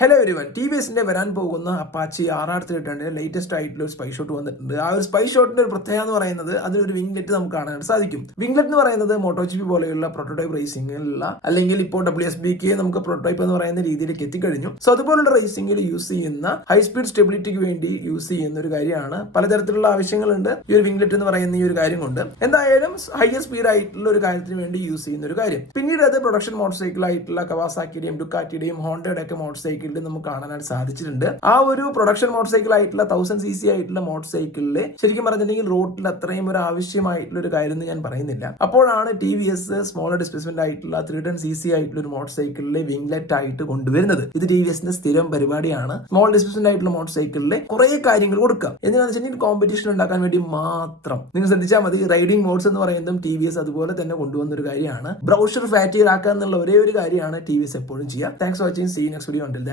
Hello everyone, T V എസിന്റെ വരാൻ പോകുന്ന അപ്പാച്ചി R630 ലേറ്റസ്റ്റ് ആയിട്ടുള്ള ഒരു സ്പൈ ഷോട്ട് വന്നിട്ടുണ്ട്. ആ ഒരു സ്പൈ ഷോട്ടിന്റെ ഒരു പ്രത്യേകത എന്ന് പറയുന്നത് അതിലൊരു വിംഗ്ലെറ്റ് നമുക്ക് കാണാനായിട്ട് സാധിക്കും. വിംഗ്ലെറ്റ് എന്ന് പറയുന്നത് MotoGP പോലെയുള്ള പ്രോട്ടോടൈപ്പ് റേസിംഗിലുള്ള അല്ലെങ്കിൽ ഇപ്പോൾ WSBK നമുക്ക് പ്രോട്ടോടൈപ്പ് എന്ന് പറയുന്ന രീതിയിലേക്ക് എത്തിക്കഴിഞ്ഞു. സോ അതുപോലുള്ള റേസിംഗിൽ യൂസ് ചെയ്യുന്ന ഹൈ സ്പീഡ് സ്റ്റെബിലിറ്റിക്ക് വേണ്ടി യൂസ് ചെയ്യുന്ന ഒരു കാര്യമാണ്. പലതരത്തിലുള്ള ആവശ്യങ്ങളുണ്ട് ഈ ഒരു വിംഗ്ലെറ്റ് എന്ന് പറയുന്ന ഈ ഒരു കാര്യം കൊണ്ട്. എന്തായാലും ഹയർ സ്പീഡ് ആയിട്ടുള്ള ഒരു കാര്യത്തിന് വേണ്ടി യൂസ് ചെയ്യുന്ന ഒരു കാര്യം. പിന്നീട് അത് പ്രൊഡക്ഷൻ മോട്ടോർ സൈക്കിൾ ആയിട്ടുള്ള കവാസാക്കിയുടെയും ഡുക്കാറ്റിയുടെയും ഹോണ്ടയുടെ ഒക്കെ മോട്ടോർ സൈക്കിൾ നമുക്ക് കാണാനായിട്ട് സാധിച്ചിട്ടുണ്ട്. ആ ഒരു പ്രൊഡക്ഷൻ മോട്ടോർ സൈക്കിൾ ആയിട്ടുള്ള 1000cc ആയിട്ടുള്ള മോട്ടോർ സൈക്കിളില് ശരിക്കും പറഞ്ഞിട്ടുണ്ടെങ്കിൽ റോഡിൽ അത്രയും ഒരു ആവശ്യമായിട്ടുള്ള ഒരു കാര്യം ഞാൻ പറയുന്നില്ല. അപ്പോഴാണ് TVS സ്മോളർ ഡിസ്പ്ലേസ്മെന്റ് ആയിട്ടുള്ള 310cc ആയിട്ടുള്ള ഒരു മോട്ടോർ സൈക്കിളിലെ വിംഗ്ലെറ്റ് ആയിട്ട് കൊണ്ടുവരുന്നത്. ഇത് TVSന്റെ സ്ഥിരം പരിപാടിയാണ്. സ്മോൾ ഡിസ്പ്ലേസ്മെന്റ് ആയിട്ടുള്ള മോട്ടോർ സൈക്കിളിലെ കുറെ കാര്യങ്ങൾ കൊടുക്കാം. എന്തിനാണെന്ന് വെച്ചിട്ടുണ്ടെങ്കിൽ കോമ്പറ്റീഷൻ ഉണ്ടാക്കാൻ വേണ്ടി മാത്രം. നിങ്ങൾ ശ്രദ്ധിച്ചാൽ മതി, റൈഡിംഗ് മോഡ്സ് എന്ന് പറയുന്നതും TVS അതുപോലെ തന്നെ കൊണ്ടുവന്ന ഒരു കാര്യമാണ്. ബ്രൗഷർ ഫാറ്റിയർ ആക്കുക എന്നുള്ള ഒരേ ഒരു കാര്യമാണ് TVS എപ്പോഴും ചെയ്യുക. Thanks for watching. See you next video. Until then